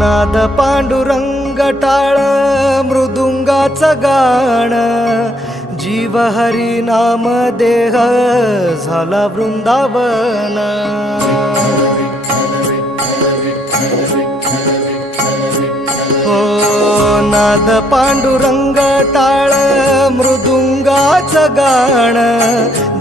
नाद पाण्डुरङ्गटाल मृदुङ्गाच गाण झाला वृन्दावन हो नाद पाण्डुरङ्गाल मृदुङ्गाच गाण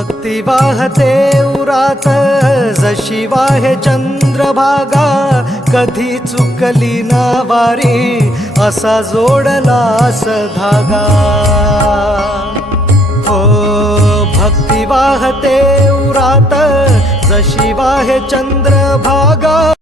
भक्ति वाहते उरात उर जशिवाहे कधी चुकली ना वारी असा जोडला स धागा ओ भक्तिवाहते उर जिवाहे चंद्रभागा